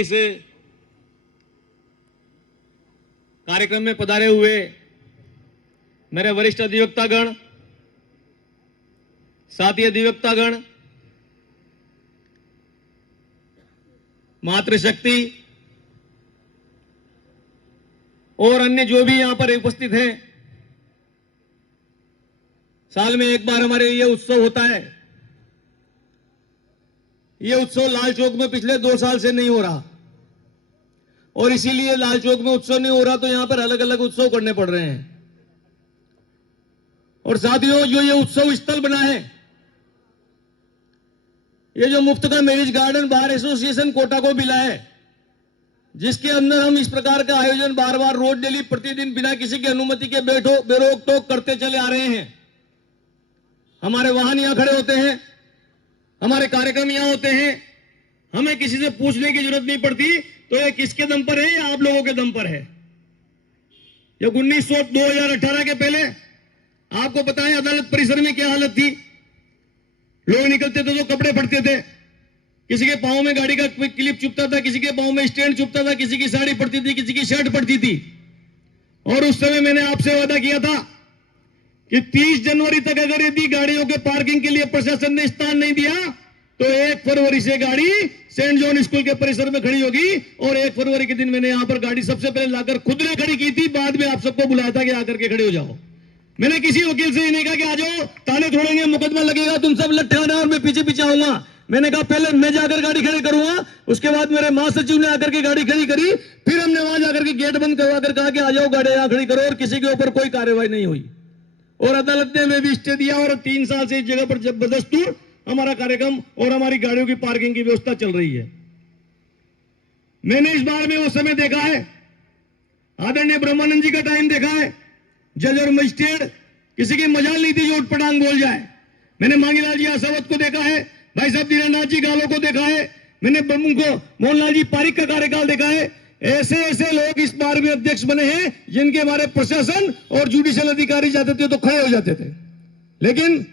इस कार्यक्रम में पधारे हुए मेरे वरिष्ठ अधिवक्तागण, साथी अधिवक्तागण, मातृशक्ति और अन्य जो भी यहां पर उपस्थित हैं, साल में एक बार हमारे ये उत्सव होता है। ये उत्सव लाल चौक में पिछले 2 साल से नहीं हो रहा और इसीलिए लाल चौक में उत्सव नहीं हो रहा तो यहां पर अलग अलग उत्सव करने पड़ रहे हैं। और साथियों, जो ये उत्सव स्थल बना है, ये जो मुफ्त का marriage garden bar association Kota को मिला है, जिसके अंदर हम इस प्रकार का आयोजन बार बार रोज डेली प्रतिदिन बिना किसी की अनुमति के बेरोक टोक करते चले आ रहे हैं। हमारे वाहन यहां खड़े होते हैं, हमारे कार्यक्रम यहां होते हैं, हमें किसी से पूछने की जरूरत नहीं पड़ती। तो ये किसके दम पर है? या आप लोगों के दम पर है। ये 2018 के पहले आपको पता है अदालत परिसर में क्या हालत थी। लोग निकलते थे तो कपड़े फटते थे, किसी के पांव में गाड़ी का क्लिप चुभता था, किसी के पांव में स्टैंड चुभता था, किसी की साड़ी पड़ती थी, किसी की शर्ट पड़ती थी। और उस समय मैंने आपसे वादा किया था कि 30 जनवरी तक अगर यदि गाड़ियों के पार्किंग के लिए प्रशासन ने स्थान नहीं दिया तो 1 फरवरी से गाड़ी सेंट जॉन स्कूल के परिसर में खड़ी होगी। और 1 फरवरी के दिन मैंने यहां पर गाड़ी सबसे पहले लाकर खुद ने खड़ी की थी, बाद में आप सबको बुलाया था कि आकर के खड़े हो जाओ। मैंने किसी वकील से ये नहीं कहा कि आ जाओ, ताले तोड़ेंगे, मुकदमा लगेगा, तुम सब लट्ठे आना और मैं पीछे पीछे आऊंगा। मैंने कहा पहले मैं जाकर गाड़ी खड़ी करूंगा, उसके बाद मेरे महासचिव ने आकर के गाड़ी खड़ी करी, फिर हमने वहां जाकर के गेट बंद करवा कर कहा कि आ जाओ गाड़ी यहां खड़ी करो, और किसी के ऊपर कोई कार्रवाई नहीं हुई। और अदालत ने हमें भी स्टे दिया और 3 साल से इस जगह पर जबरदस्ती हमारा कार्यक्रम और हमारी गाड़ियों की पार्किंग की व्यवस्था चल रही है। मैंने इस बार में वो समय देखा है, आदरणीय ब्रह्मानंद जी का टाइम देखा है, जज और मजिस्ट्रेट किसी की मजाल नहीं थी जो उठपटांग बोल जाए। मैंने मांगीलाल जी आसावत को देखा है, भाई साहब धीरेन्द्र जी गालो को देखा है, मैंने मोहनलाल जी पारिक का कार्यकाल देखा है। ऐसे ऐसे लोग इस बार में अध्यक्ष बने हैं जिनके हमारे प्रशासन और जुडिशियल अधिकारी जाते थे तो खड़े हो जाते थे। लेकिन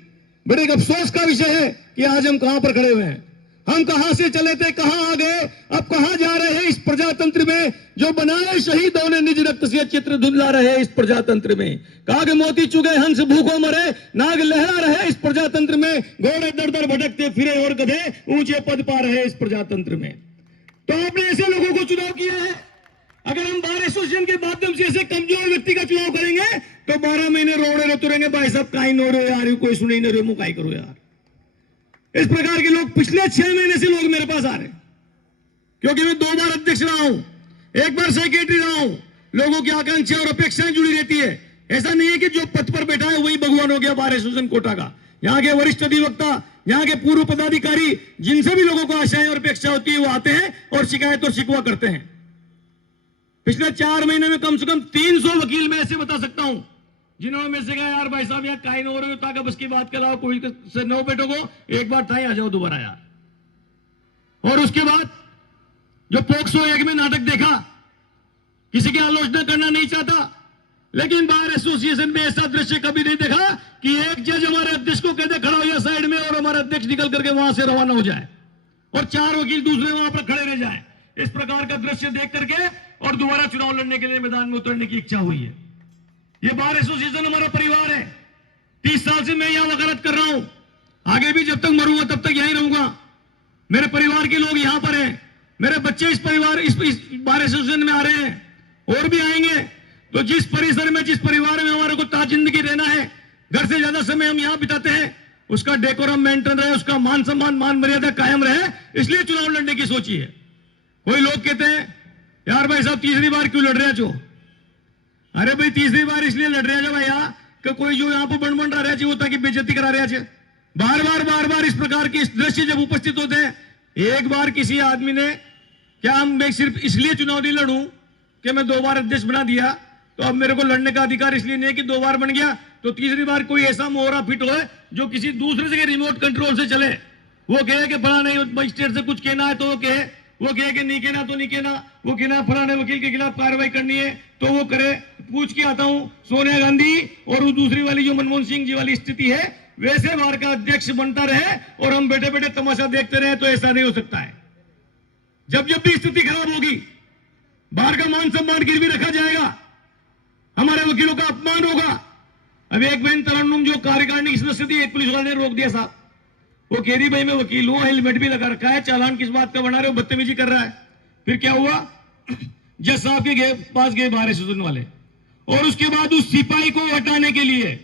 बड़े अफसोस का विषय है कि आज हम कहां पर खड़े हुए हैं। हम कहां से चले थे, कहां आ गए, अब कहां जा रहे हैं इस प्रजातंत्र में जो बनाए शहीदों ने निज रक्त से चित्र धुंधला रहे इस प्रजातंत्र में। काग मोती चुगे हंस भूखों मरे, नाग लहरा रहे इस प्रजातंत्र में, घोड़े दर दर भटकते फिरे और गधे ऊंचे पद पा रहे इस प्रजातंत्र में। तो आपने ऐसे लोगों को चुनाव किया है। अगर हम बार एसोसिएशन के माध्यम से ऐसे कमजोर व्यक्ति का चुनाव करेंगे तो 12 महीने रोड़े रोते रहेंगे, भाई साहब काई नो रहे यार, कोई सुने नहीं रहे, मुंह काई करो यार। इस प्रकार के लोग पिछले 6 महीने से लोग मेरे पास आ रहे हैं, क्योंकि मैं 2 बार अध्यक्ष रहा हूं, 1 बार सेक्रेटरी रहा हूं। लोगों की आकांक्षा और अपेक्षाएं जुड़ी रहती है। ऐसा नहीं है कि जो पद पर बैठा है वही भगवान हो गया बार एसोसिएशन कोटा का। यहाँ के वरिष्ठ अधिवक्ता, यहाँ के पूर्व पदाधिकारी, जिनसे भी लोगों को आशाएं और अपेक्षा होती है वो आते हैं और शिकायत और शिकवा करते हैं। पिछले 4 महीने में कम से कम 300 वकील मैं ऐसे बता सकता हूं जिन्होंने में से कहा यार भाई साहब यहाँ काई न हो रहे हो, ताकि बस की बात कराओ, कोई से 9 बैठो को एक बार थाई आ जाओ दोबारा यार। और उसके बाद जो पोक्सो 1 में नाटक देखा, किसी की आलोचना करना नहीं चाहता, लेकिन बार एसोसिएशन में ऐसा दृश्य कभी नहीं देखा कि एक जज हमारे अध्यक्ष को कहते खड़ा हो जाए साइड में और हमारा अध्यक्ष निकल करके वहां से रवाना हो जाए और 4 वकील दूसरे वहां पर खड़े रह जाए। इस प्रकार का दृश्य देख करके और दोबारा चुनाव लड़ने के लिए मैदान में उतरने की इच्छा हुई है। ये बार एसोसिएशन हमारा परिवार है। 30 साल से मैं यहां वकालत कर रहा हूं, आगे भी जब तक मरूंगा तब तक यहीं रहूंगा। मेरे परिवार के लोग यहां पर हैं, मेरे बच्चे इस बार एसोसिएशन में आ रहे हैं और भी आएंगे। तो जिस परिसर में, जिस परिवार में हमारे को ताज जिंदगी रहना है, घर से ज्यादा समय हम यहां बिताते हैं, उसका डेकोरम मेंटेन रहे, उसका मान सम्मान, मान मर्यादा कायम रहे, इसलिए चुनाव लड़ने की सोची है। कोई लोग कहते हैं यार भाई साहब तीसरी बार क्यों लड़ रहे छो? अरे भाई तीसरी बार इसलिए लड़ रहे छो भैया कि कोई जो यहाँ पर बन रहा है वो ताकि बेइज्जती करा रहे छे। बार बार इस प्रकार के दृश्य जब उपस्थित होते हैं, एक बार किसी आदमी ने क्या मैं सिर्फ इसलिए चुनाव नहीं लड़ूं कि मैं 2 बार अध्यक्ष बना दिया तो अब मेरे को लड़ने का अधिकार इसलिए नहीं है कि 2 बार बन गया तो तीसरी बार कोई ऐसा मोहरा फिट हो जो किसी दूसरे से रिमोट कंट्रोल से चले, वो कहे कि फला नहीं मजिस्ट्रेट से कुछ कहना है तो वो कहे कि नहीं कहना तो नहीं कहना, वो कहना फलाने वकील के खिलाफ कार्रवाई करनी है तो वो करे। पूछ के आता हूं सोनिया गांधी और वो दूसरी वाली जो मनमोहन सिंह जी वाली स्थिति है, वैसे बार का अध्यक्ष बनता रहे और हम बैठे बैठे तमाशा देखते रहे, तो ऐसा नहीं हो सकता है। जब जब भी स्थिति खराब होगी, बाहर का मान सम्मान गिरवी रखा जाएगा, हमारे वकीलों का अपमान होगा। अब एक बहन तरन्नुम जो कार्यकारिणी की सदस्य थी, एक पुलिस वाले ने रोक दिया साहब, वो कह रही भाई मैं वकील हूं, हेलमेट भी लगा रखा है, चालान किस बात का बना रहे हो, बदतमीजी कर रहा है। फिर क्या हुआ, जज साहब के पास गए बार एसोसिएशन वाले, और उसके बाद उस सिपाही को हटाने के लिए,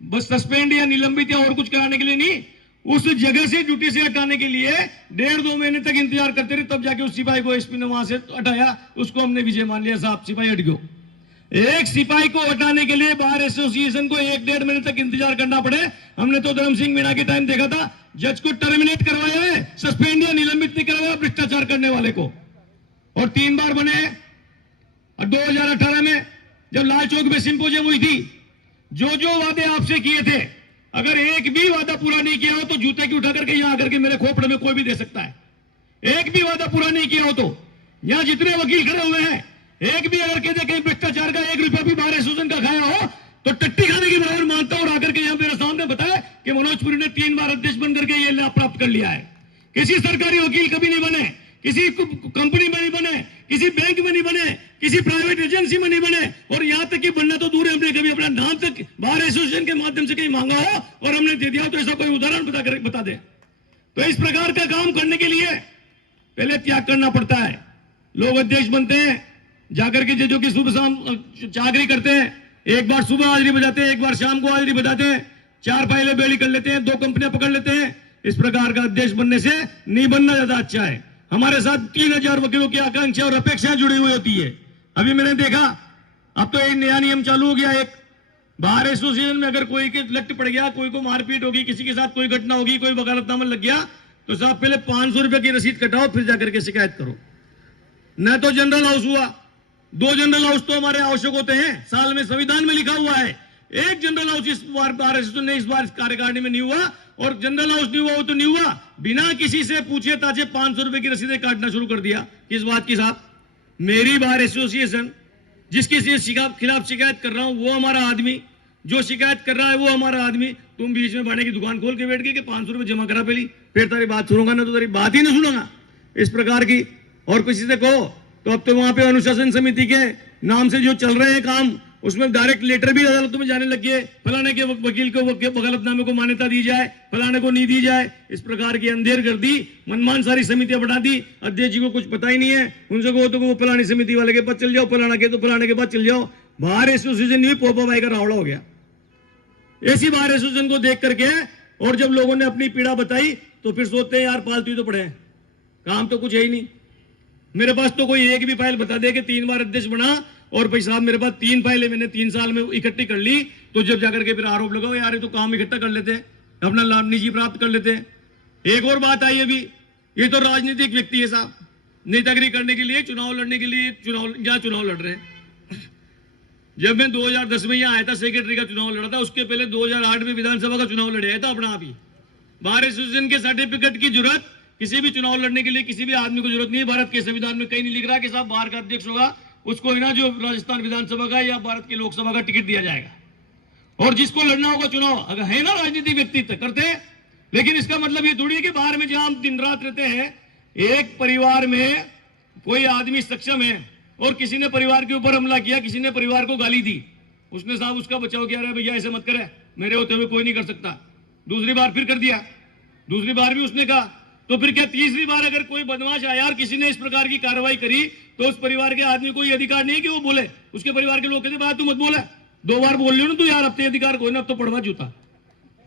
बस सस्पेंड या निलंबित या और कुछ कराने के लिए नहीं, उस जगह से ड्यूटी से हटाने के लिए 1.5-2 महीने तक इंतजार करते रहे, तब जाके उस सिपाही को एसपी ने वहां से हटाया। उसको हमने विजय मान लिया, साहब सिपाही हट गयो। एक सिपाही को हटाने के लिए बार एसोसिएशन को 1-1.5 महीने तक इंतजार करना पड़े। हमने तो धर्म सिंह मीणा के टाइम देखा था, जज को टर्मिनेट करवाया है, सस्पेंड या निलंबित नहीं करवाया भ्रष्टाचार करने वाले को, और 3 बार बने। और 2018 में जब लाल चौक में सिंपोजियम हुई थी, जो जो वादे आपसे किए थे, अगर एक भी वादा पूरा नहीं किया हो तो जूते की उठा करके यहां आकर के मेरे खोपड़े में कोई भी दे सकता है। एक भी वादा पूरा नहीं किया हो तो यहां जितने वकील खड़े हुए हैं, एक भी अगर कहते कहीं भ्रष्टाचार का 1 रुपया भी बार एसोसिएशन का खाया हो तो टट्टी खाने के बराबर मानता हूं। और आकर के यहां मेरे सामने बताया कि मनोज पुरी ने 3 बार अध्यक्ष बनकर के ये लाभ प्राप्त कर लिया है। किसी सरकारी वकील कभी नहीं बने, किसी कंपनी में नहीं बने, किसी बैंक में नहीं बने, किसी प्राइवेट एजेंसी में नहीं बने, और यहां तक कि बनना तो दूर है, हमने कभी अपना नाम तक बार एसोसिएशन के माध्यम से कहीं मांगा हो और हमने दे दिया तो ऐसा कोई उदाहरण बता दे। तो इस प्रकार का काम करने के लिए पहले त्याग करना पड़ता है। लोग अध्यक्ष बनते हैं, जाकर के जो कि सुबह शाम चाकरी करते हैं, एक बार सुबह हाजिरी बजाते हैं, एक बार शाम को हाजिरी बजाते हैं, 4 फाइलें बेली कर लेते हैं, 2 कंपनियां पकड़ लेते हैं। इस प्रकार का अध्यक्ष बनने से नहीं बनना ज्यादा अच्छा है। हमारे साथ 3000 वकीलों की आकांक्षा और अपेक्षाएं जुड़ी हुई होती है। अभी मैंने देखा, अब तो एक नया नियम चालू हो गया, एक बार एसोसिएशन में अगर कोई के लट पड़ गया, कोई को मारपीट होगी, किसी के साथ कोई घटना होगी, कोई वकालतनामा लग गया, तो साहब पहले 500 रुपए की रसीद कटाओ, फिर जाकर के शिकायत करो। न तो जनरल हाउस हुआ, 2 जनरल हाउस तो हमारे आवश्यक होते हैं, साल में संविधान में लिखा हुआ है। एक जनरल हाउस इस बार बार एसोसिएशन ने इस बार कार्यकारिणी में नहीं हुआ, और जनरल हाउस नहीं हुआ वो तो नहीं हुआ, बिना किसी से पूछे ताजे 500 रुपए की रसीदें काटना शुरू कर दिया। किस बात की साहब? मेरी बार एसोसिएशन जिसकी खिलाफ शिकायत कर रहा हूं वो हमारा आदमी, जो शिकायत कर रहा है वो हमारा आदमी, तुम बीच में भाड़े की दुकान खोल के बैठ गए कि 500 रुपए जमा करा पहली, फिर तारी बात सुनूंगा ना तो तारी बात ही नहीं सुनूंगा, इस प्रकार की। और किसी से कहो तो अब तो वहां पे अनुशासन समिति के नाम से जो चल रहे हैं काम, उसमें डायरेक्ट लेटर भी अदालतों में जाने लग गए, फलाने के वकील को वकालतनामे को मान्यता दी जाए, फलाने को नहीं दी जाए। इस प्रकार की अंधेर कर दी, मनमान सारी समितियां बढ़ा दी। अध्यक्ष जी को कुछ पता ही नहीं है, उनसे कहो तो वो फलानी समिति वाले के पास चल जाओ, फलाना के तो फलाने के पास चल जाओ। बार एसोसिएशन नहीं, पोपा भाई का रावड़ा हो गया। ऐसी बार एसोसिएशन को देख करके और जब लोगों ने अपनी पीड़ा बताई तो फिर सोचते हैं यार फालतू ही तो पड़े, काम तो कुछ है ही नहीं। मेरे पास तो कोई एक भी फाइल बता दे कि 3 बार अध्यक्ष बना और भाई साहब मेरे पास 3 फाइलें मैंने 3 साल में इकट्ठी कर ली, तो जब जाकर के फिर आरोप लगाओ यार ये तो काम इकट्ठा कर लेते हैं, अपना लाभ निजी प्राप्त कर लेते हैं। एक और बात आई अभी, ये तो राजनीतिक व्यक्ति है साहब, नेतागिरी करने के लिए, चुनाव लड़ने के लिए चुनाव लड़ रहे हैं। जब मैं 2010 में यहां आया था, सेक्रेटरी का चुनाव लड़ा था, उसके पहले 2008 में विधानसभा का चुनाव लड़ाया था अपना आप ही। बार एसोसिएशन के सर्टिफिकेट की जरूरत किसी भी चुनाव लड़ने के लिए किसी भी आदमी को जरूरत नहीं है। भारत के संविधान में कहीं नहीं लिख रहा कि साहब बाहर का अध्यक्ष होगा उसको ना जो राजस्थान विधानसभा का या भारत की लोकसभा का टिकट दिया जाएगा, और जिसको लड़ना होगा चुनाव अगर है ना राजनीतिक व्यक्तित्व करते हैं। लेकिन इसका मतलब ये थोड़ी है कि बाहर में जहां हम दिन रात रहते हैं, एक परिवार में कोई आदमी सक्षम है और किसी ने परिवार के ऊपर हमला किया, किसी ने परिवार को गाली दी, उसने साहब उसका बचाव किया, अरे भैया ऐसे मत करे, मेरे होते हुए कोई नहीं कर सकता। दूसरी बार फिर कर दिया, दूसरी बार भी उसने कहा, तो फिर क्या तीसरी बार अगर कोई बदमाश आया और किसी ने इस प्रकार की कार्रवाई करी तो उस परिवार के आदमी को ये अधिकार नहीं कि वो बोले। उसके परिवार के लोग कहते बात तू मत बोले, 2 बार बोल लो ना तो यार अब तो अधिकार कोई ना, अब तो पड़वा जूता।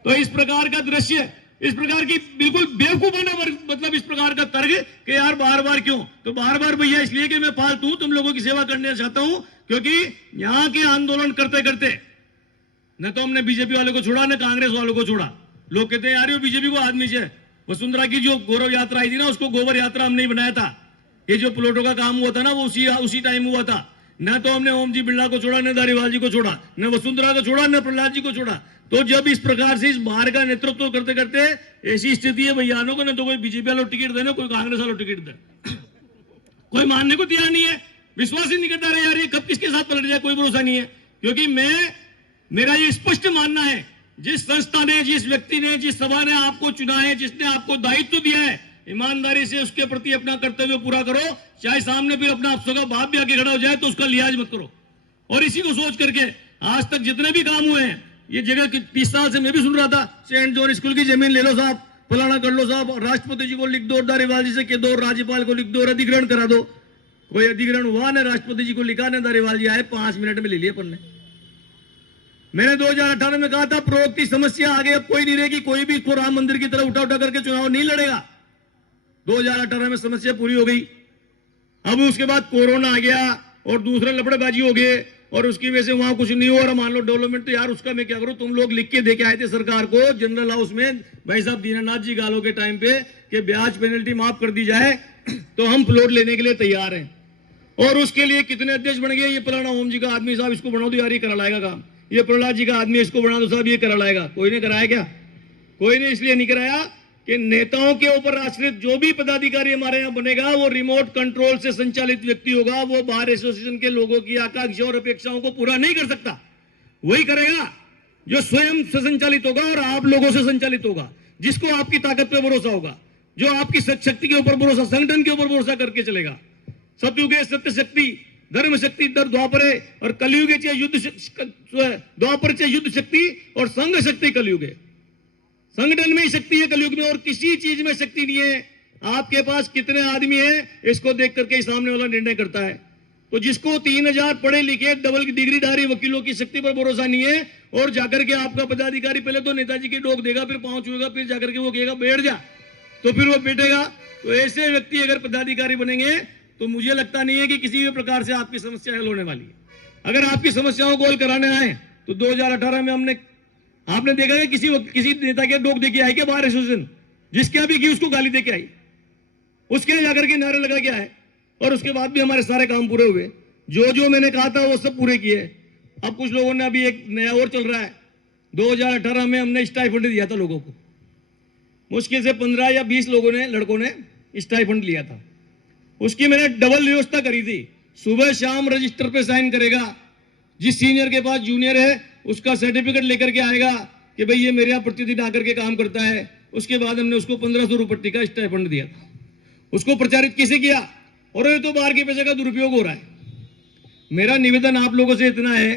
तो इस प्रकार का दृश्य, इस प्रकार की बिल्कुल बेवकूफाना मतलब इस प्रकार का तर्क कि यार बार बार क्यों, तो बार बार भैया इसलिए कि मैं फालतू हूं, तुम लोगों की सेवा करना चाहता हूं, क्योंकि यहां के आंदोलन करते करते न तो हमने बीजेपी वालों को छोड़ा न कांग्रेस वालों को छोड़ा। लोग कहते हैं यार ये बीजेपी को आदमी से, वसुंधरा की जो गौरव यात्रा आई थी ना उसको गोबर यात्रा हमने ही बनाया था। ये जो प्लॉटों का काम हुआ था ना वो उसी टाइम हुआ था। न तो हमने ओम जी बिरला को छोड़ा, न धारीवाल जी को छोड़ा, न वसुंधरा को छोड़ा, न प्रहलाद जी को छोड़ा। तो जब इस प्रकार से इस बाहर का नेतृत्व करते करते ऐसी स्थिति है भैयानों को, न तो कोई बीजेपी वालों टिकट दे, कोई कांग्रेस वालों टिकट दे, कोई मानने को तैयार नहीं है, विश्वास ही नहीं करता। रहे यार ये कब किसके साथ पलट जाए कोई भरोसा नहीं है। क्योंकि मेरा ये स्पष्ट मानना है, जिस संस्था ने, जिस व्यक्ति ने, जिस सभा ने आपको चुना है, जिसने आपको दायित्व दिया है, ईमानदारी से उसके प्रति अपना कर्तव्य पूरा करो, चाहे सामने फिर अपना अफसों का बाप भी आके खड़ा हो जाए तो उसका लिहाज मत करो। और इसी को सोच करके आज तक जितने भी काम हुए हैं, ये जगह 30 साल से मैं भी सुन रहा था, सेंट जॉन स्कूल की जमीन ले लो साहब, फलाना कर लो साहब, राष्ट्रपति जी को लिख दो, दारीवाल जी से कह दो, राज्यपाल को लिख दो और अधिग्रहण करा दो। कोई अधिग्रहण हुआ ना, राष्ट्रपति जी को लिखा ना, दारीवाल जी आए 5 मिनट में ले लिए अपन ने। मैंने 2018 में कहा था प्रोग की समस्या आगे अब कोई नहीं रहेगी, कोई भी इसको राम मंदिर की तरह उठा उठा करके चुनाव नहीं लड़ेगा। 2018 में समस्या पूरी हो गई। अब उसके बाद कोरोना आ गया और दूसरे लफड़ेबाजी हो गए और उसकी वजह से वहां कुछ नहीं हुआ। और मान लो डेवलपमेंट, तो यार उसका मैं क्या करूं, तुम लोग लिख के देके आए थे सरकार को जनरल हाउस में, भाई साहब दीनानाथ जी गालों के टाइम पे कि ब्याज पेनल्टी माफ कर दी जाए तो हम प्लॉट लेने के लिए तैयार हैं। और उसके लिए कितने अध्यक्ष बन गए, ये फलाना ओम जी का आदमी साहब इसको बना दो यार, ये करा लाएगा काम, ये प्रहलाद जी का आदमी इसको बना दो साहब, ये करा लाएगा। कोई ने कराया क्या? कोई ने इसलिए नहीं कराया कि नेताओं के ऊपर आश्रित जो भी पदाधिकारी हमारे यहाँ बनेगा वो रिमोट कंट्रोल से संचालित व्यक्ति होगा। वो बार एसोसिएशन के लोगों की आकांक्षा और अपेक्षाओं को पूरा नहीं कर सकता। वही करेगा जो स्वयं से संचालित होगा और आप लोगों से संचालित होगा, जिसको आपकी ताकत पे भरोसा होगा, जो आपकी शक्ति के ऊपर भरोसा, संगठन के ऊपर भरोसा करके चलेगा। सतयुगे सत्य शक्ति, धर्म शक्ति दर द्वापरे और कलयुगे चे युद्ध, द्वापर चे युद्ध शक्ति और संघ शक्ति कलयुगे। संगठन में ही शक्ति है कलयुग में, और किसी चीज में शक्ति नहीं है। आपके पास कितने आदमी हैं इसको देख करके सामने वाला निर्णय करता है। तो जिसको 3000 पढ़े लिखे डबल डिग्रीधारी वकीलों की शक्ति पर भरोसा नहीं है और जाकर के आपका पदाधिकारी पहले तो नेताजी की डोक देगा, फिर पांव छुएगा, फिर जाकर के वो कहेगा बैठ जा, तो फिर वो बैठेगा। तो ऐसे व्यक्ति अगर पदाधिकारी बनेंगे तो मुझे लगता नहीं है कि किसी भी प्रकार से आपकी समस्या हल होने वाली है। अगर आपकी समस्याओं को हल कराने आए तो 2018 में आपने देखा है किसी नेता के डोक देके आए क्या बार एसोसिएशन, जिसके अभी की उसको गाली देके आई, उसके जाकर के नारे लगा के आए, और उसके बाद भी हमारे सारे काम पूरे हुए। जो मैंने कहा था वो सब पूरे किए। अब कुछ लोगों ने, अभी एक नया और चल रहा है, 2018 में हमने स्टाइफंड दिया था लोगों को, मुश्किल से 15 या 20 लड़कों ने स्टाइफंड लिया था। उसकी मैंने डबल व्यवस्था करी थी, सुबह शाम रजिस्टर पे साइन करेगा, जिस सीनियर के पास जूनियर है उसका सर्टिफिकेट लेकर के आएगा कि भाई ये मेरे यहाँ प्रतिदिन आकर के काम करता है। उसके बाद हमने उसको 1500 रुपये का स्टाइफंड दिया था। उसको प्रचारित कैसे किया, और ये तो बाहर के पैसे का दुरुपयोग हो रहा है। मेरा निवेदन आप लोगों से इतना है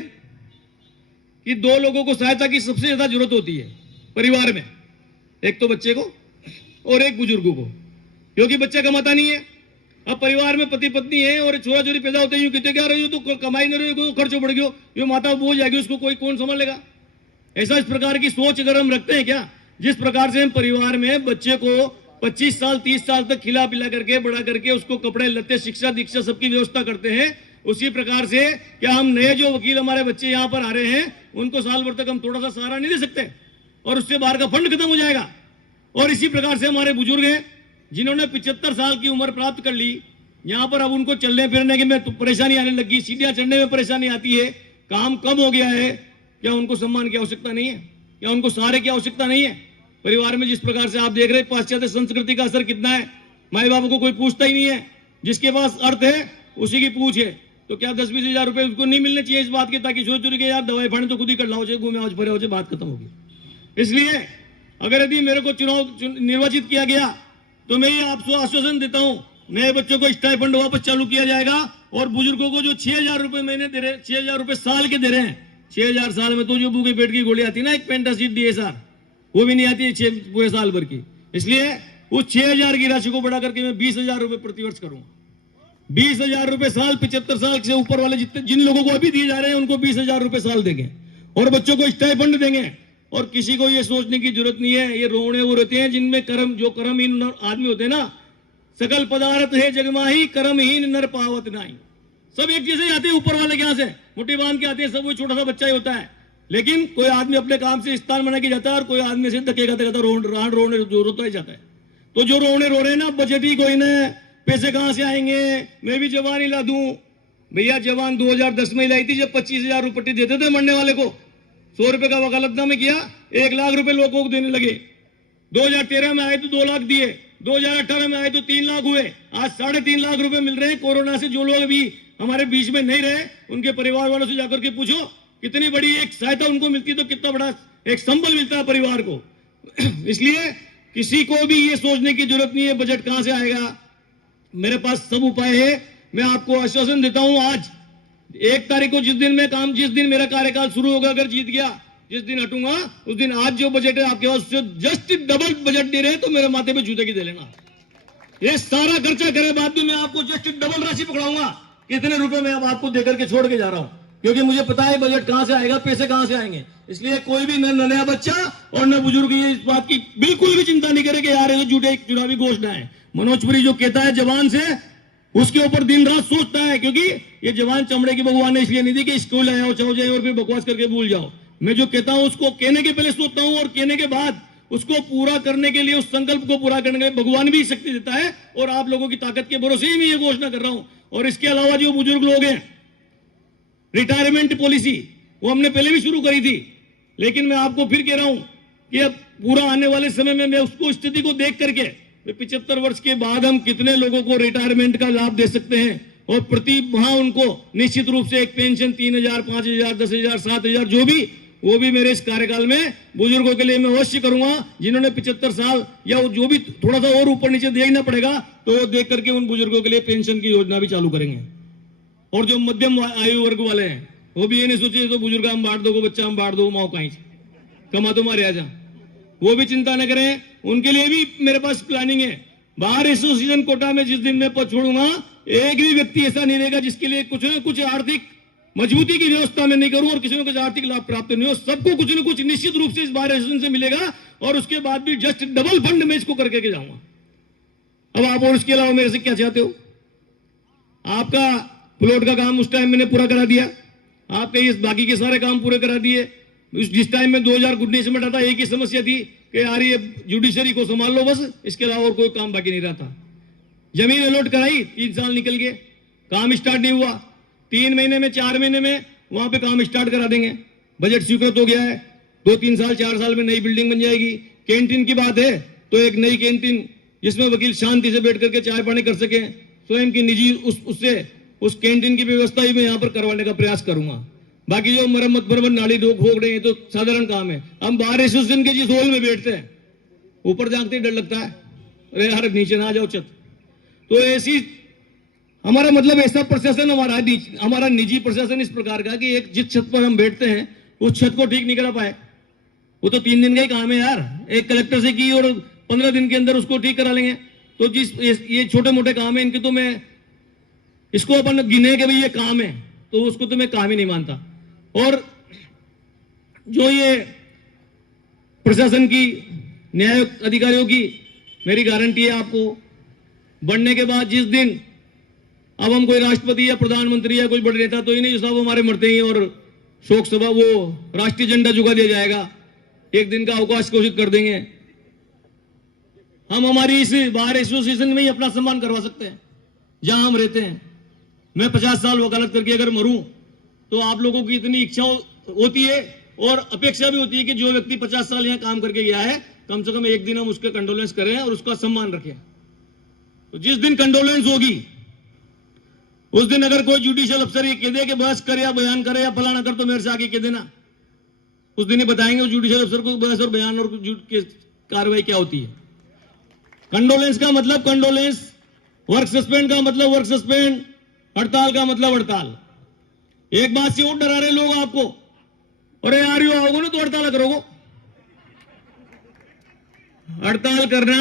कि 2 लोगों को सहायता की सबसे ज्यादा जरूरत होती है परिवार में, एक तो बच्चे को और एक बुजुर्गों को, क्योंकि बच्चा कमाता नहीं है। अब परिवार में पति पत्नी है और छोरा छोरी पैदा होते हैं, यूं कहते क्या रही हो तो कमाई नहीं रही हो, खर्च बढ़ गयो, ये माता बोझ जाएगी, उसको कौन संभालेगा। ऐसा इस प्रकार की सोच अगर हम रखते हैं क्या, जिस प्रकार से हम परिवार में बच्चे को 25 साल 30 साल तक खिला पिला करके बड़ा करके उसको कपड़े लत्ते शिक्षा दीक्षा सबकी व्यवस्था करते हैं, उसी प्रकार से क्या हम नए जो वकील हमारे बच्चे यहाँ पर आ रहे हैं उनको साल भर तक हम थोड़ा सा सहारा नहीं दे सकते, और उससे बाहर का फंड खत्म हो जाएगा। और इसी प्रकार से हमारे बुजुर्ग हैं जिन्होंने 75 साल की उम्र प्राप्त कर ली, यहां पर अब उनको चलने फिरने की में तो परेशानी आने लगी, सीढ़ियां चढ़ने में परेशानी आती है, काम कम हो गया है। क्या उनको सम्मान की आवश्यकता नहीं है? क्या उनको सहारे की आवश्यकता नहीं है? परिवार में जिस प्रकार से आप देख रहे हैं पाश्चात्य संस्कृति का असर कितना है, माए बाप को कोई पूछता ही नहीं है, जिसके पास अर्थ है उसी की पूछ है। तो क्या 10-20 हजार रुपए उसको नहीं मिलने चाहिए इस बात के, ताकि सोच चुके यार दवाई फाड़ी तो खुद ही कर लाओ, चाहे घूमे आज भरे हो, बात खत्म होगी। इसलिए अगर यदि मेरे को चुनाव निर्वाचित किया गया तो मैं ये आपको आश्वासन देता हूं, नए बच्चों को स्टाइपेंड वापस चालू किया जाएगा, और बुजुर्गों को जो 6000 रुपए महीने दे रहे, 6000 रुपए साल के दे रहे हैं, 6000 साल में तो जो भूखे पेट की गोली आती है ना, एक पेंटासिड DSR, वो भी नहीं आती है 6 पूरे साल भर की। इसलिए उस 6000 की राशि को बढ़ा करके मैं 20,000 रुपए प्रतिवर्ष करूंगा। 20,000 रुपए साल, 75 साल से ऊपर वाले जिन लोगों को अभी दिए जा रहे हैं उनको 20,000 रुपए साल देंगे, और बच्चों को स्टाइपेंड देंगे। और किसी को ये सोचने की जरूरत नहीं है, ये रोने वो रहते हैं जिनमें कर्महीन आदमी होते हैं ना, सकल पदार्थ है जगमाही कर्महीन नर पावत नहीं। सब एक जैसे ही आते हैं ऊपर वाले के यहाँ से मुट्ठी बांध के आते हैं, सब वो छोटा सा बच्चा ही होता है। लेकिन कोई आदमी अपने काम से स्थान बना के जाता है और कोई आदमी से धकेगा रोने रोता ही जाता है। तो जो रोने रो रहे हैं ना, बजट ही कोई ना, पैसे कहां से आएंगे, मैं भी जवान ही ला दूं। भैया जवान 2010 में लाई थी, जब 25,000 रुपये देते थे मरने वाले को, 100 रुपए का वकालतनामा किया, 1 लाख रुपए लोगों को देने लगे। 2013 में आए तो 2 लाख दिए, 2018 में आए तो 3 लाख हुए, आज 3.5 लाख रुपए मिल रहे हैं। कोरोना से जो लोग अभी हमारे बीच में नहीं रहे उनके परिवार वालों से जाकर के पूछो कितनी बड़ी एक सहायता उनको मिलती है, तो कितना बड़ा एक संबल मिलता है परिवार को। इसलिए किसी को भी ये सोचने की जरूरत नहीं है बजट कहां से आएगा। मेरे पास सब उपाय है। मैं आपको आश्वासन देता हूं, आज 1 तारीख को जिस दिन मेरा कार्यकाल शुरू होगा, अगर जीत गया, जिस दिन हटूंगा उस दिन आज जो बजट है आपके पास उससे जस्ट डबल बजट दे रहे हैं, तो मेरे माथे पे जूते की दे लेना। ये सारा खर्चा करे बाद में मैं आपको जस्ट डबल राशि पकड़ाऊंगा। कितने रुपए मैं अब आपको देकर के छोड़ के जा रहा हूं, क्योंकि मुझे पता है बजट कहां से आएगा, पैसे कहां से आएंगे। इसलिए कोई भी न नया बच्चा और न बुजुर्ग ये इस बात की बिल्कुल भी चिंता नहीं करे कि यार ये तो झूठे चुनावी घोषणा है। मनोज पुरी जो कहता है जवान से, उसके ऊपर दिन रात सोचता है, क्योंकि ये जवान चमड़े की भगवान ने इसलिए नहीं दी कि स्कूल आए हो चाहो जाए और फिर बकवास करके भूल जाओ। मैं जो कहता हूं उसको कहने के पहले सोचता हूं और कहने के बाद उसको पूरा करने के लिए, उस संकल्प को पूरा करने के लिए भगवान भी शक्ति देता है, और आप लोगों की ताकत के भरोसे ही मैं ये घोषणा कर रहा हूं। और इसके अलावा जो बुजुर्ग लोग हैं, रिटायरमेंट पॉलिसी वो हमने पहले भी शुरू करी थी, लेकिन मैं आपको फिर कह रहा हूं कि अब पूरा आने वाले समय में मैं उसको स्थिति को देख करके 75 वर्ष के बाद हम कितने लोगों को रिटायरमेंट का लाभ दे सकते हैं, और प्रति माह उनको निश्चित रूप से एक पेंशन 3,000, 5,000, 10,000, 7,000 जो भी, वो भी मेरे इस कार्यकाल में बुजुर्गों के लिए मैं अवश्य करूंगा। जिन्होंने 75 साल या जो भी थोड़ा सा और ऊपर नीचे देखना पड़ेगा, तो वो देख करके उन बुजुर्गों के लिए पेंशन की योजना भी चालू करेंगे। और जो मध्यम आयु वर्ग वाले हैं वो भी ये नहीं सोचे तो बुजुर्ग हम बांट दो, बच्चा हम बांट दो, माओ कहीं कमा तो मारे आजा, वो भी चिंता न करें। उनके लिए भी मेरे पास प्लानिंग है। बार एसोसिएशन कोटा में जिस दिन मैं पद छोड़ूंगा, एक भी व्यक्ति ऐसा नहीं रहेगा जिसके लिए कुछ न कुछ आर्थिक मजबूती की व्यवस्था में नहीं करूं और किसी को कुछ आर्थिक लाभ प्राप्त नहीं हो। सबको कुछ न कुछ निश्चित रूप से इस बार एसोसिएशन से मिलेगा, और उसके बाद भी जस्ट डबल फंड में इसको करके जाऊंगा। अब आप और इसके अलावा मेरे से क्या चाहते हो? आपका प्लॉट का काम उस टाइम मैंने पूरा करा दिया, आपके इस बाकी के सारे काम पूरे करा दिए। जिस टाइम में 2000 गुटनी समेटा था, एक ही समस्या थी कि यार ये जुडिशरी को संभाल लो बस, इसके अलावा और कोई काम बाकी नहीं रहा था। जमीन अलॉट कराई, 3 साल निकल गए, काम स्टार्ट नहीं हुआ। 3 महीने में 4 महीने में वहां पे काम स्टार्ट करा देंगे। बजट स्वीकृत हो गया है, 2-3 साल 4 साल में नई बिल्डिंग बन जाएगी। कैंटीन की बात है तो एक नई कैंटीन जिसमें वकील शांति से बैठ करके चाय पानी कर सके, स्वयं की निजी उस कैंटीन की व्यवस्था ही मैं यहाँ पर करवाने का प्रयास करूंगा। बाकी जो मरम्मत बरम्मत नाली ठोक रहे हैं तो साधारण काम है। हम बार एसोसिएशन के जिस हॉल में बैठते हैं, ऊपर जागते ही डर लगता है, अरे यार नीचे ना आ जाओ छत। तो ऐसी हमारा मतलब ऐसा प्रशासन हमारा निजी प्रशासन इस प्रकार का कि एक जिस छत पर हम बैठते हैं उस छत को ठीक नहीं करा पाए। वो तो 3 दिन का ही काम है यार, एक कलेक्टर से की और 15 दिन के अंदर उसको ठीक करा लेंगे। तो जिस ये छोटे मोटे काम है इनके तो मैं इसको अपन गिने के भाई ये काम है, तो उसको तो मैं काम ही नहीं मानता। और जो ये प्रशासन की, न्याय अधिकारियों की मेरी गारंटी है आपको, बढ़ने के बाद जिस दिन अब हम कोई राष्ट्रपति या प्रधानमंत्री या कोई बड़े नेता तो ही नहीं, जो साहब हमारे मरते ही और शोक सभा वो राष्ट्रीय झंडा झुका दिया जाएगा, एक दिन का अवकाश घोषित कर देंगे। हम हमारी इस बार एसोसिएशन में ही अपना सम्मान करवा सकते हैं जहां हम रहते हैं। मैं 50 साल वकालत करके अगर मरूं तो आप लोगों की इतनी इच्छा होती है और अपेक्षा भी होती है कि जो व्यक्ति 50 साल यहां काम करके गया है, कम से कम एक दिन हम उसके कंडोलेंस करें और उसका सम्मान रखें। तो जिस दिन कंडोलेंस होगी उस दिन अगर कोई जुडिशियल अफसर ये कह दे कि बहस करे या बयान करे या फलाना कर, तो मेरे से आगे कह देना, उस दिन ही बताएंगे जुडिशियल अफसर को बहस और बयान और कार्रवाई क्या होती है। कंडोलेंस का मतलब कंडोलेंस, वर्क सस्पेंड का मतलब वर्क सस्पेंड, हड़ताल का मतलब हड़ताल। एक बात से और डरा रहे लोग आपको, अरे यार यो आओगे ना तो हड़ताल करोगे। हड़ताल करना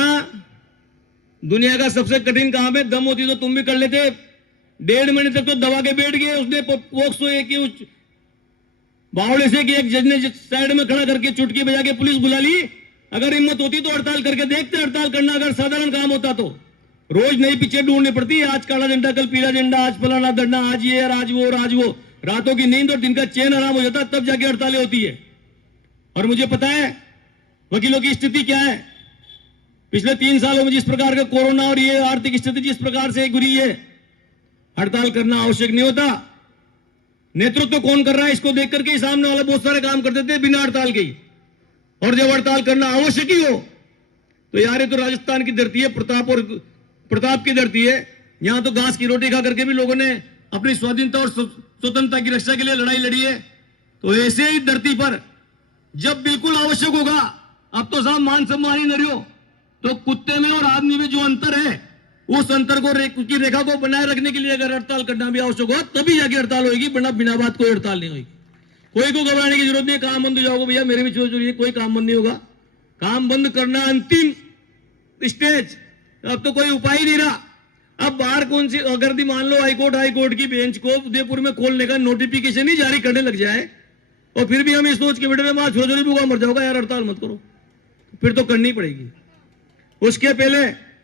दुनिया का सबसे कठिन काम है। दम होती तो तुम भी कर लेते। 1.5 महीने तक तो दबा के बैठ गए। उसने पोक्सो एक उस बावड़े से कि एक जज ने साइड में खड़ा करके चुटकी बजा के पुलिस बुला ली। अगर हिम्मत होती तो हड़ताल करके देखते। हड़ताल करना अगर साधारण काम होता तो रोज नई पिक्चर ढूंढनी पड़ती है, आज काला झंडा कल पीला झंडा, आज फलाना धरना, आज ये आज वो। रातों की नींद और दिन का चैन आराम हो जाता, तब जाके हड़तालें होती है। और मुझे पता है वकीलों की स्थिति क्या है। पिछले 3 सालों में जिस प्रकार का कोरोना और ये आर्थिक स्थिति जिस प्रकार से गुजरी है, हड़ताल करना आवश्यक नहीं होता। नेतृत्व कौन कर रहा है इसको देख करके सामने वाला बहुत सारे काम कर देते बिना हड़ताल के। और जब हड़ताल करना आवश्यक ही हो तो यार ये तो राजस्थान की धरती है, प्रताप की धरती है। यहां तो घास की रोटी खा करके भी लोगों ने अपनी स्वाधीनता और स्वतंत्रता की रक्षा के लिए लड़ाई लड़ी है। तो ऐसे ही धरती पर जब बिल्कुल आवश्यक होगा, अब तो साहब मान सम्मान ही न रहो, तो कुत्ते में और आदमी में जो अंतर है, उस अंतर को की रेखा को बनाए रखने के लिए अगर हड़ताल करना भी आवश्यक हो तभी जाके हड़ताल होगी, वरना बिना बात कोई हड़ताल नहीं होगी। कोई को घबराने की जरूरत नहीं है। काम बंद हो जाओगे भैया, मेरे भी चोरी, कोई काम बंद नहीं होगा। काम बंद करना अंतिम स्टेज, अब तो कोई उपाय ही नहीं रहा। अब बाहर कौन सी, अगर भी मान लो हाईकोर्ट की बेंच को उदयपुर में खोलने का नोटिफिकेशन ही जारी करने लग जाए और फिर भी हम इस सोच के बैठे रहे, वहां छोरी भूखा मर जाओगा यार, हड़ताल मत करो, फिर तो करनी पड़ेगी। उसके पहले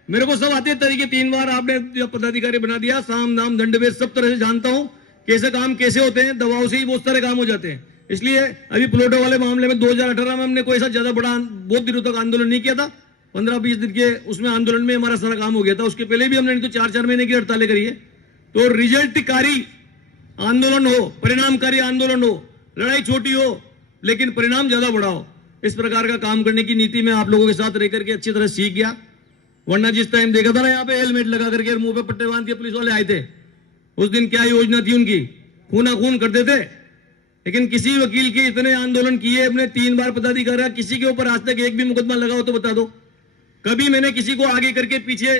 मेरे को सब आते तरीके, 3 बार आपने पदाधिकारी बना दिया, साम नाम दंड भेद सब तरह से जानता हूं कैसे काम कैसे होते हैं, दवाओं से ही बहुत सारे काम हो जाते हैं। इसलिए अभी प्लॉटों वाले मामले में 2018 में हमने कोई ऐसा ज्यादा बड़ा बहुत दिनों तक आंदोलन नहीं किया था, 15-20 दिन के उसमें आंदोलन में हमारा सारा काम हो गया था। उसके पहले भी हमने नहीं तो 4-4 महीने की हड़तालें करी है। तो रिजल्टकारी आंदोलन हो, परिणामकारी आंदोलन हो, लड़ाई छोटी हो लेकिन परिणाम ज्यादा बड़ा हो, इस प्रकार का काम करने की नीति में आप लोगों के साथ रह करके अच्छी तरह सीख गया। वरना जिस टाइम देखा था ना यहाँ पे हेलमेट लगा करके मुंह पे पट्टे बांध के पुलिस वाले आए थे, उस दिन क्या योजना थी उनकी, खूना खून करते थे। लेकिन किसी वकील के इतने आंदोलन किए, अपने 3 बार पदाधिकारी, किसी के ऊपर आज तक एक भी मुकदमा लगा हो तो बता दो। कभी मैंने किसी को आगे करके पीछे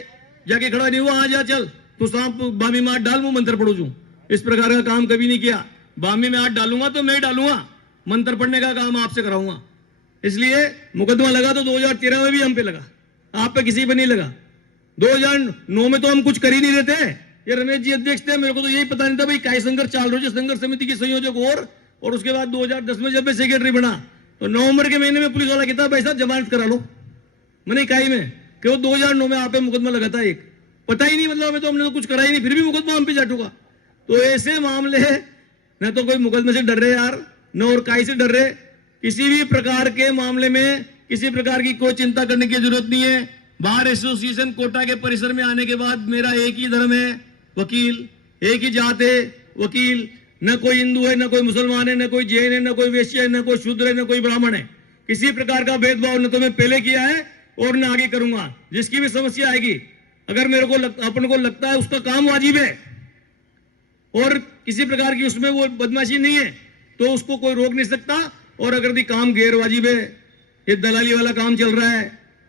जाके खड़ा नहीं हुआ, आ जा चल तो सांप बामी में हाथ डाल, मुंह मंत्र पढ़ू जू, इस प्रकार का काम कभी नहीं किया। बामी में हाथ डालूंगा तो मैं डालूंगा, मंत्र पढ़ने का काम आपसे कराऊंगा। इसलिए मुकदमा लगा तो 2013 में भी हम पे लगा, आप पे किसी पे नहीं लगा। 2009 में तो हम कुछ कर ही नहीं रहे थे, ये रमेश जी अध्यक्ष थे, मेरे को तो यही पता नहीं था भाई काय संघर्ष चाल रही है, संघर्ष समिति की संयोजक और उसके बाद 2010 में जब मैं सेक्रेटरी बना तो नवंबर के महीने में पुलिस वाला कहता भाई साहब जमानत करा लो, मैंने इकाई में कि वो 2009 में आप पे मुकदमा लगा था, एक पता ही नहीं, मतलब हमें तो हमने तो कुछ करा ही नहीं, फिर भी मुकदमा हम पे जाटूगा। तो ऐसे मामले न तो कोई मुकदमे से डर रहे यार, न और काय से डर रहे। किसी भी प्रकार के मामले में किसी प्रकार की कोई चिंता करने की जरूरत नहीं है। बार एसोसिएशन कोटा के परिसर में आने के बाद मेरा एक ही धर्म है, वकील, एक ही जात है, वकील, न कोई हिंदू है, न कोई मुसलमान है, न कोई जैन है, न कोई वैश्य है, न कोई शूद्र है, न कोई ब्राह्मण है। किसी प्रकार का भेदभाव न तो मैं पहले किया है और न आगे करूंगा। जिसकी भी समस्या आएगी, अगर मेरे को अपन को लगता है उसका काम वाजिब है और किसी प्रकार की उसमें वो बदमाशी नहीं है तो उसको कोई रोक नहीं सकता। और अगर भी काम गैर वाजिब है, ये दलाली वाला काम चल रहा है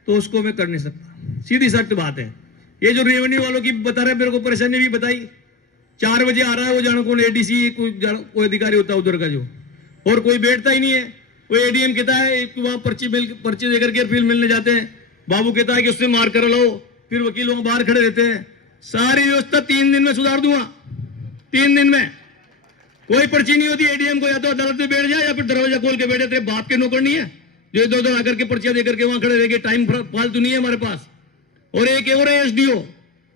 तो उसको मैं कर नहीं सकता, सीधी सख्त बात है। ये जो रेवेन्यू वालों की बता रहे, मेरे को परेशानी भी बताई, 4 बजे आ रहा है वो, जानो कौन एडीसी कोई अधिकारी होता है उधर का जो, और कोई बैठता ही नहीं है। वो एडीएम कहता है वहां पर्ची देकर के फिर मिलने जाते हैं, बाबू कहता है कि उससे मार कर लो, फिर वकील वहां बाहर खड़े रहते हैं। सारी व्यवस्था 3 दिन में सुधार दूंगा, 3 दिन में। कोई पर्ची नहीं होती एडीएम को, या तो अदालत में बैठ जाए या फिर दरवाजा खोल के बैठे थे। बाप के नौकर नहीं है जो इधर उधर आकर के पर्चियां देकर के वहां खड़े रह गए, टाइम फालतू नहीं है हमारे पास। और एक और एसडीओ,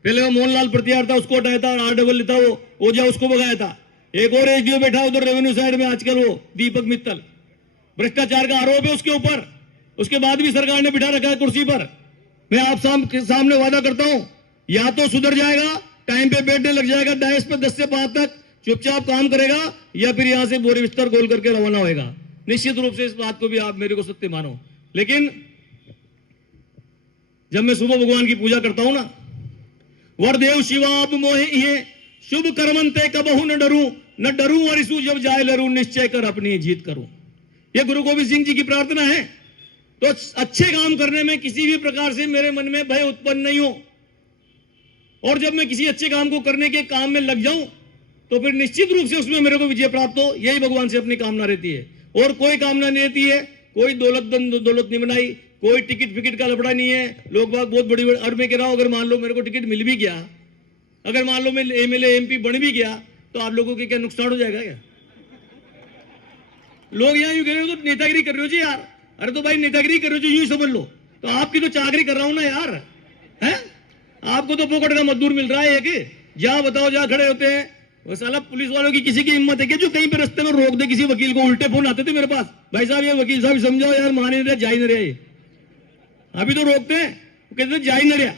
पहले वो मोहनलाल प्रतिहार था, उसको हटाया था, और आरडबल था वो ओझा, उसको भगाया था। एक और एसडीओ बैठा उधर रेवेन्यू साइड में आजकल, वो दीपक मित्तल, भ्रष्टाचार का आरोप है उसके ऊपर, उसके बाद भी सरकार ने बिठा रखा है कुर्सी पर। मैं आप सामने वादा करता हूं, या तो सुधर जाएगा, टाइम पे बैठने लग जाएगा, डायस पे 10 से 5 तक चुपचाप काम करेगा, या फिर यहां से बोरे बिस्तर गोल करके रवाना होएगा। निश्चित रूप से इस बात को भी आप मेरे को सत्य मानो। लेकिन जब मैं सुबह भगवान की पूजा करता हूं ना, वरदेव शिवाब मोहे ये शुभ कर्मंते कबहू न डरू अरिसु जब जाए लरू निश्चय कर अपनी जीत करूं, ये गुरु गोविंद सिंह जी की प्रार्थना है। तो अच्छे काम करने में किसी भी प्रकार से मेरे मन में भय उत्पन्न नहीं हो, और जब मैं किसी अच्छे काम को करने के काम में लग जाऊं तो फिर निश्चित रूप से उसमें मेरे को विजय प्राप्त हो, यही भगवान से अपनी कामना रहती है। और कोई कामना नहीं रहती है, कोई दौलत नहीं बनाई, कोई टिकट फिकट का लफड़ा नहीं है। लोग बात बहुत बड़ी और मैं कह रहा हूं, अगर मान लो मेरे को टिकट मिल भी गया, अगर मान लो मैं एमएलए एमपी बन भी गया, तो आप लोगों के क्या नुकसान हो जाएगा क्या? लोग यहाँ यूं कह रहे हो तो नेतागिरी कर रहे हो जी यार, अरे तो भाई नेतागिरी कर रहे हो जो यूं समझ लो, तो आपकी तो चाकरी कर रहा हूं ना यार, है? आपको तो पोकट का मजदूर मिल रहा है एक, जहां बताओ जहां खड़े होते हैं। वो साला पुलिस वालों की किसी की हिम्मत है कि जो कहीं पे रास्ते में रोक दे किसी वकील को? उल्टे फोन आते थे मेरे पास, भाई साहब ये वकील साहब समझाओ यार, मान नहीं रहा, जा ही नहीं रहा। अभी तो रोकते हैं, कहते जा ही नहीं रहा।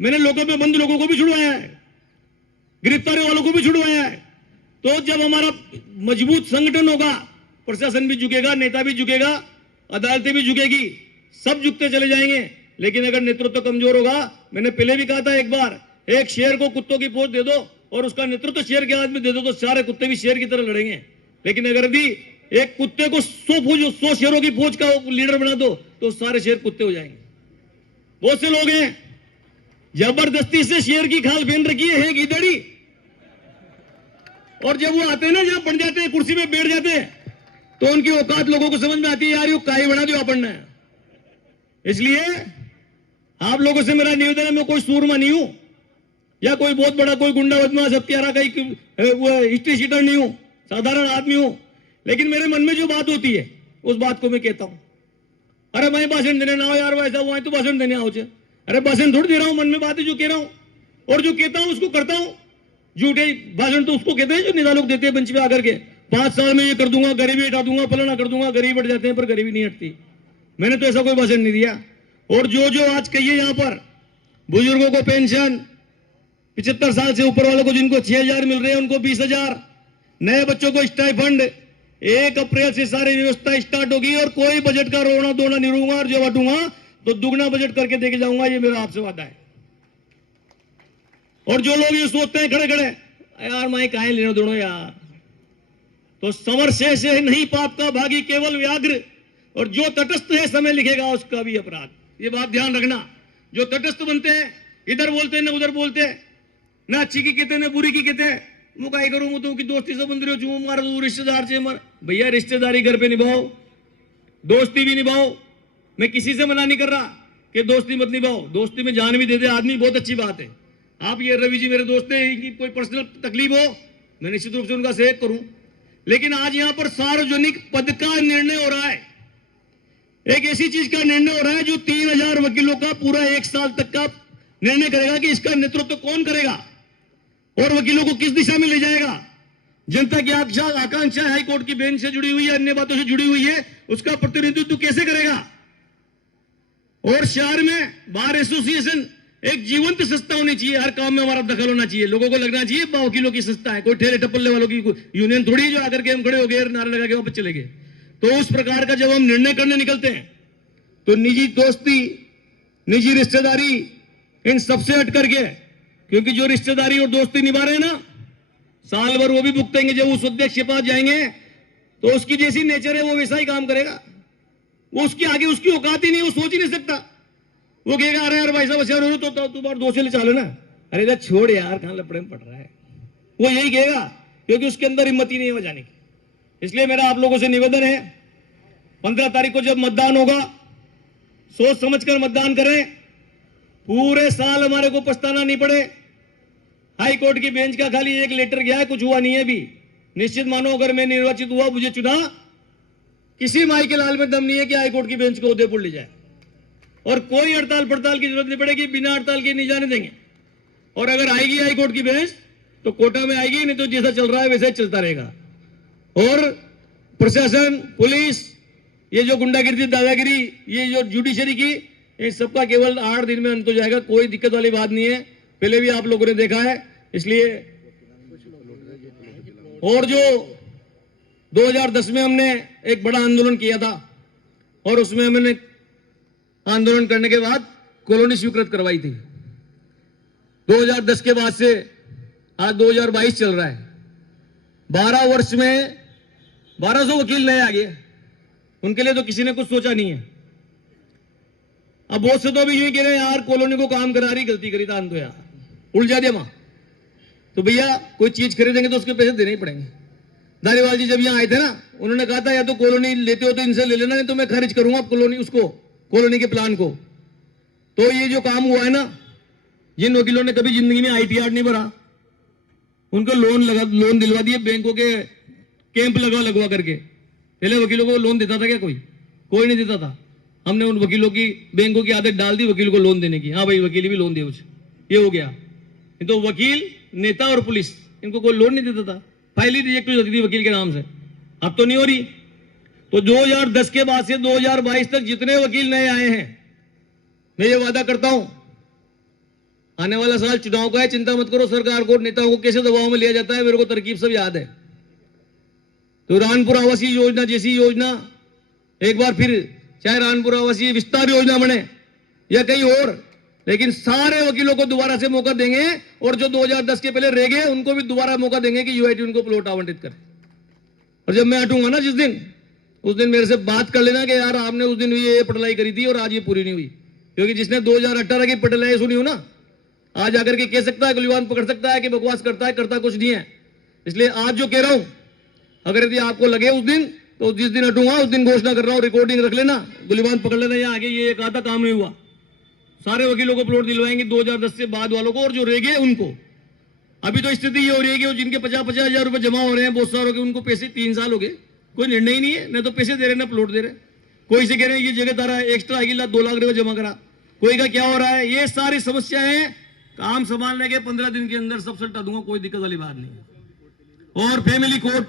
मैंने लोगों पे बंद लोगों को भी छुड़वाया है, गिरफ्तारी वालों को भी छुड़वाया है। तो जब हमारा मजबूत संगठन होगा, प्रशासन भी झुकेगा, नेता भी झुकेगा, अदालतें भी झुकेगी, सब झुकते चले जाएंगे। लेकिन अगर नेतृत्व कमजोर होगा, मैंने पहले भी कहा था एक बार, एक शेर को कुत्तों की फौज दे दो और उसका नेतृत्व शेर के हाथ में दे दो, तो सारे कुत्ते भी शेर की तरह लड़ेंगे। लेकिन अगर भी एक कुत्ते को 100 शेरों की फौज का लीडर बना दो, तो सारे शेर कुत्ते हो जाएंगे। बहुत से लोग हैं जबरदस्ती से शेर की खाल पहन रखी है गीदड़ी, और जब वो आते हैं ना, जब बन जाते हैं, कुर्सी पे बैठ जाते हैं, तो उनकी औकात लोगों को समझ में आती है, यार ये काई बना दियो अपन ने। इसलिए आप लोगों से मेरा निवेदन है, मैं कोई सूरमा नहीं हूं या कोई बहुत बड़ा कोई गुंडा बदमाश हत्यारा का हिस्ट्री शीटर नहीं हूं, साधारण आदमी हूं, लेकिन मेरे मन में जो बात होती है उस बात को मैं कहता हूं। अरे भाई भाषण देने ना हो यार, वैसा हुआ है तो भाषण देने आओ। अरे भाषण थोड़ी दे रहा हूं, मन में बात है जो कह रहा हूं, और जो कहता हूं उसको करता हूं। झूठे भाषण तो उसको कहते हैं जो नेता लोग देते हैं मंच पे आकर के, 5 साल में ये कर दूंगा, गरीबी हटा दूंगा, फलाना कर दूंगा, गरीब बढ़ जाते हैं, पर गरीबी नहीं हटती। मैंने तो ऐसा कोई भाषण नहीं दिया। और जो आज कहिए यहां पर बुजुर्गों को पेंशन, 75 साल से ऊपर वालों को जिनको 6,000 मिल रहे हैं उनको 20,000, नए बच्चों को स्टाइफंड, 1 अप्रैल से सारी व्यवस्था स्टार्ट होगी और कोई बजट का रोना धोना नहीं रहूंगा, और जो बांटूंगा तो दुगना बजट करके देके जाऊंगा, ये मेरा आपसे वादा है। और जो लोग ये सोचते हैं खड़े खड़े, यार मैं काहे लेने दोनों यार, तो समर से नहीं पाप का भागी केवल व्याघ्र, और जो तटस्थ है समय लिखेगा उसका भी अपराध। ये बात ध्यान रखना। जो तटस्थ बनते हैं, इधर बोलते हैं ना उधर बोलते हैं, ना अच्छी की कहते हैं ना बुरी की कहते हैं, मैं काय करूं, मैं तो की दोस्ती से बंद रहो, चू मार दू रिश्तेदार से मर। भैया रिश्तेदारी घर पे निभाओ, दोस्ती भी निभाओ। मैं किसी से मना नहीं कर रहा कि दोस्ती मत निभाओ, दोस्ती में जान भी दे दे आदमी, बहुत अच्छी बात है। आप ये रवि जी मेरे दोस्त हैं, इनकी कोई पर्सनल तकलीफ हो मैं निश्चित रूप से उनका सहयोग करूं, लेकिन आज यहां पर सार्वजनिक पद का निर्णय हो रहा है। एक ऐसी चीज का निर्णय हो रहा है जो 3,000 वकीलों का पूरा 1 साल तक का निर्णय करेगा कि इसका नेतृत्व कौन करेगा और वकीलों को किस दिशा में ले जाएगा। जनता की आकांक्षा हाईकोर्ट की बेंच से जुड़ी हुई है, अन्य बातों से जुड़ी हुई है, उसका प्रतिनिधित्व कैसे करेगा। और शहर में बार एसोसिएशन एक जीवंत संस्था होनी चाहिए, हर काम में हमारा दखल होना चाहिए, लोगों को लगना चाहिए वकीलों की संस्था है, कोई ठेले टपल्ले वालों की यूनियन थोड़ी जो आकर के हम खड़े हो गए नारे लगा के वापस चले गए। तो उस प्रकार का जब हम निर्णय करने निकलते हैं तो निजी दोस्ती, निजी रिश्तेदारी, इन सबसे हट करके, क्योंकि जो रिश्तेदारी और दोस्ती निभा रहे हैं ना, साल भर वो भी भुगतेंगे। जब उस अध्यक्ष के पास जाएंगे तो उसकी जैसी नेचर है वो वैसा ही काम करेगा, वो उसके आगे उसकी औकात ही नहीं, वो सोच ही नहीं सकता। वो कहेगा अरे यार भाई साहब ऐसा रो तो तू बार 2 से ले चालो ना, अरे यार छोड़ यार कहां लपड़े में पड़ रहा है, वो यही कहेगा, क्योंकि उसके अंदर हिम्मत ही नहीं है जाने की। इसलिए मेरा आप लोगों से निवेदन है, 15 तारीख को जब मतदान होगा सोच समझकर मतदान करें, पूरे साल हमारे को पछताना नहीं पड़े। हाई कोर्ट की बेंच का खाली एक लेटर गया है, कुछ हुआ नहीं है भी। निश्चित मानो अगर मैं निर्वाचित हुआ, मुझे चुना, किसी माई के लाल में दम नहीं है कि हाई कोर्ट की बेंच को उदयपुर ले जाए, और कोई हड़ताल पड़ताल की जरूरत नहीं पड़ेगी, बिना हड़ताल के नहीं जाने देंगे। और अगर आएगी हाई कोर्ट की बेंच तो कोटा में आएगी, नहीं तो जैसा चल रहा है वैसे चलता रहेगा। और प्रशासन, पुलिस, ये जो गुंडागिरी, दादागिरी, ये जो जुडिशरी की, ये सबका केवल 8 दिन में अंत हो जाएगा, कोई दिक्कत वाली बात नहीं है, पहले भी आप लोगों ने देखा है। इसलिए और जो 2010 में हमने एक बड़ा आंदोलन किया था और उसमें हमने आंदोलन करने के बाद कॉलोनी स्वीकृत करवाई थी, 2010 के बाद से आज 2022 चल रहा है, 12 वर्ष में 1200 वकील नए आ गए, उनके लिए तो किसी ने कुछ सोचा नहीं है। अब बहुत से तो अभी यूं कह रहे हैं यार कॉलोनी को काम करा रही, गलती करी था तो यार उलझा दिया मां। तो भैया कोई चीज खरीदेंगे तो उसके पैसे देने ही पड़ेंगे। धारीवाल जी जब यहां आए थे ना, उन्होंने कहा था या तो कॉलोनी लेते हो तो इनसे ले लेना, नहीं तो मैं खारिज करूंगा कॉलोनी, उसको कॉलोनी के प्लान को। तो ये जो काम हुआ है ना, जिन वकीलों ने कभी जिंदगी में ITR नहीं भरा, उनको लोन दिलवा दिए बैंकों के कैंप लगवा करके। पहले वकीलों को लोन देता था क्या? कोई नहीं देता था। हमने उन वकीलों की, बैंकों की आदत डाल दी वकील को लोन देने की। हाँ भाई वकील भी लोन दे, ये हो गया। तो वकील, नेता और पुलिस, इनको कोई लोन नहीं देता था, फाइल ही रिजेक्ट हो जाती थी वकील के नाम से। अब तो नहीं हो रही। तो 2010 के बाद से 2022 तक जितने वकील नए आए हैं, मैं ये वादा करता हूं, आने वाला साल चुनाव का है, चिंता मत करो। सरकार को, नेताओं को कैसे दबाव में लिया जाता है मेरे को तरकीब सब याद है। तो रानपुर आवासीय योजना जैसी योजना एक बार फिर, चाहे रानपुर आवासीय विस्तार योजना बने या कहीं और, लेकिन सारे वकीलों को दोबारा से मौका देंगे, और जो 2010 के पहले रह गए उनको भी दोबारा मौका देंगे कि UIT उनको प्लॉट आवंटित करे। और जब मैं हटूंगा ना जिस दिन, उस दिन मेरे से बात कर लेना कि यार आपने उस दिन ये पढ़ाई करी थी और आज ये पूरी नहीं हुई। क्योंकि जिसने 2018 की पटलाई सुनी हो ना, आज आकर के कह सकता है, गुलिबान पकड़ सकता है कि बकवास करता है, करता कुछ नहीं है। इसलिए आज जो कह रहा हूं, अगर यदि आपको लगे उस दिन, तो जिस दिन हटूंगा उस दिन घोषणा कर रहा हूं, रिकॉर्डिंग रख लेना, गुलिबान पकड़ लेना। यहाँ आगे ये एक आधा काम नहीं हुआ, सारे वकीलों को प्लॉट दिलवाएंगे 2010 से बाद वालों को, और जो रह गए उनको। अभी तो स्थिति ये हो रही है कि जिनके 50-50 हजार रुपए जमा हो रहे हैं बहुत सारों के, उनको पैसे 3 साल हो गए, कोई निर्णय ही नहीं है, न तो पैसे दे रहे ना प्लॉट दे रहे। कोई से कह रहे हैं ये जगह तारा एक्स्ट्रा आएगी, 2 लाख रुपए जमा करा, कोई का क्या हो रहा है। ये सारी समस्याएं काम संभालने के 15 दिन के अंदर सब सल्टा दूंगा, कोई दिक्कत वाली बात नहीं है। और फैमिली कोर्ट,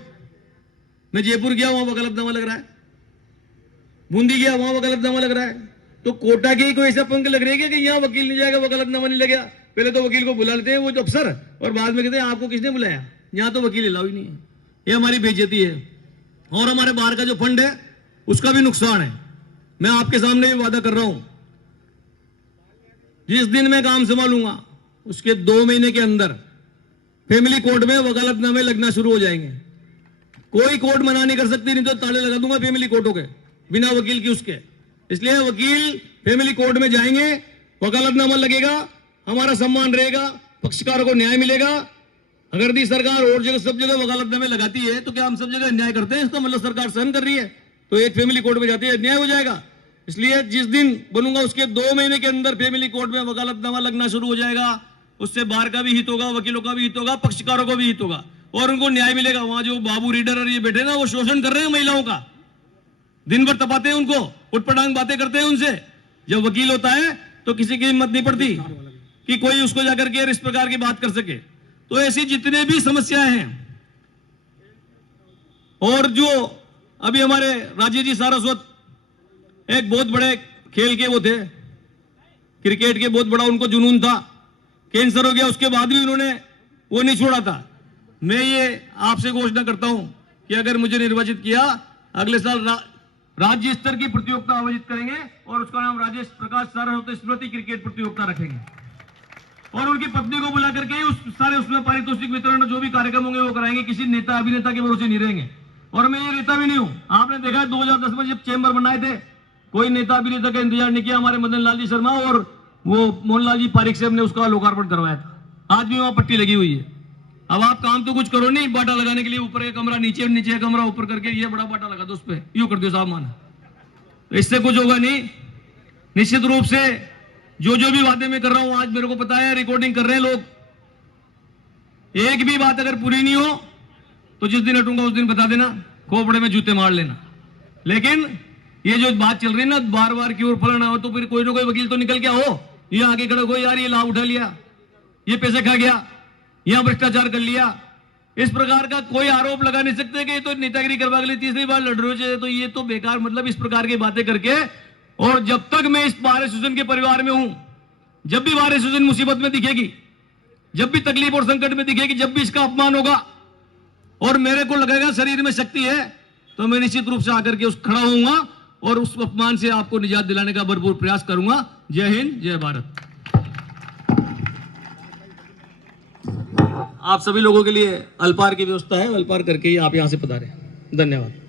मैं जयपुर गया, वहां वकालतनामा लग रहा है, बूंदी गया, वहां वकालतनामा लग रहा है। तो कोटा के कोई ऐसा पंख लग रही है कि यहाँ वकील नहीं जाएगा, वकालतनामा नहीं लगेगा। पहले तो वकील को बुला लेते हैं वो जो अफसर, और बाद में कहते हैं आपको किसने बुलाया, यहाँ तो वकील अलाउ ही नहीं है। ये हमारी बेइज्जती है, और हमारे बाहर का जो फंड है उसका भी नुकसान है। मैं आपके सामने भी वादा कर रहा हूं, जिस दिन मैं काम संभालूंगा उसके 2 महीने के अंदर फैमिली कोर्ट में वकालतनामे लगना शुरू हो जाएंगे। कोई कोर्ट मना नहीं कर सकती, नहीं तो ताले लगा दूंगा फैमिली कोर्टों के, बिना वकील की उसके। इसलिए वकील फैमिली कोर्ट में जाएंगे, वकालतनामा लगेगा, हमारा सम्मान रहेगा, पक्षकारों को न्याय मिलेगा। अगर दी सरकार और जगह सब जगह वकालतनामे लगाती है तो क्या हम सब जगह अन्याय करते हैं? इसका मतलब सरकार सहन कर रही है, तो एक फैमिली कोर्ट में जाती है, न्याय हो जाएगा। इसलिए जिस दिन बनूंगा उसके 2 महीने के अंदर फैमिली कोर्ट में वकालतनामा लगना शुरू हो जाएगा। उससे बाहर का भी हित होगा, वकीलों का भी हित होगा, पक्षकारों को भी हित होगा, और उनको न्याय मिलेगा। वहां जो बाबू रीडर और ये बैठे ना, वो शोषण कर रहे हैं महिलाओं का, दिन भर तपाते हैं उनको, उठपटांग बातें करते हैं उनसे। जब वकील होता है तो किसी की हिम्मत नहीं पड़ती कि कोई उसको जाकर के इस प्रकार की बात कर सके। तो ऐसी जितने भी समस्याएं हैं, और जो अभी हमारे राजीव जी सारस्वत एक बहुत बड़े खेल के वो थे, क्रिकेट के बहुत बड़ा उनको जुनून था, कैंसर हो गया, उसके बाद भी उन्होंने वो नहीं छोड़ा था। मैं ये आपसे घोषणा करता हूं कि अगर मुझे निर्वाचित किया, अगले साल राज्य स्तर की प्रतियोगिता आयोजित करेंगे, और उसका नाम राजेश प्रकाश सारस्वत स्मृति क्रिकेट प्रतियोगिता रखेंगे, और उनकी पत्नी को बुला करके उस सारे उसमें पारितोषिक वितरण जो भी कार्यक्रम होंगे वो कराएंगे। किसी नेता अभिनेता के भरोसे नहीं रहेंगे, और मैं ये नेता भी नहीं हूं। आपने देखा है 2010 में जब चैम्बर बनाए थे, कोई नेता अभिनेता का इंतजार नहीं किया। हमारे मदन लाल जी शर्मा और वो मोहनलाल जी पारिक साहब ने उसका लोकार्पण करवाया था। आज भी वहां पट्टी लगी हुई है। अब आप काम तो कुछ करो नहीं, बाटा लगाने के लिए ऊपर एक कमरा, नीचे नीचे कमरा, ऊपर करके ये बड़ा बाटा लगा दो, उस पर यूं कर दो साहब माना, तो इससे कुछ होगा नहीं। निश्चित रूप से जो जो भी बातें मैं कर रहा हूं, आज मेरे को पता है रिकॉर्डिंग कर रहे हैं लोग, एक भी बात अगर पूरी नहीं हो तो जिस दिन हटूंगा उस दिन बता देना, खोपड़े में जूते मार लेना। लेकिन ये जो बात चल रही है ना, बार बार क्यों फलाना हो, तो फिर कोई ना कोई वकील तो निकल के हो, ये आगे खड़ा कोई यार ये लाभ उठा लिया, ये पैसे खा गया, यहां भ्रष्टाचार कर लिया, इस प्रकार का कोई आरोप लगा नहीं सकते कि ये तो नेतागिरी करवा के लिए तीसरी बार लड़ रहे हो। तो ये तो बेकार, मतलब इस प्रकार की बातें करके। और जब तक मैं इस बार एसोसिएशन के परिवार में हूं, जब भी बार एसोसिएशन मुसीबत में दिखेगी, जब भी तकलीफ और संकट में दिखेगी, जब भी इसका अपमान होगा और मेरे को लगेगा शरीर में शक्ति है, तो मैं निश्चित रूप से आकर के उस खड़ा होऊंगा और उस अपमान से आपको निजात दिलाने का भरपूर प्रयास करूंगा। जय हिंद, जय भारत। आप सभी लोगों के लिए अल्पाहार की व्यवस्था है, अल्पाहार करके ही आप यहां से पधारें। धन्यवाद।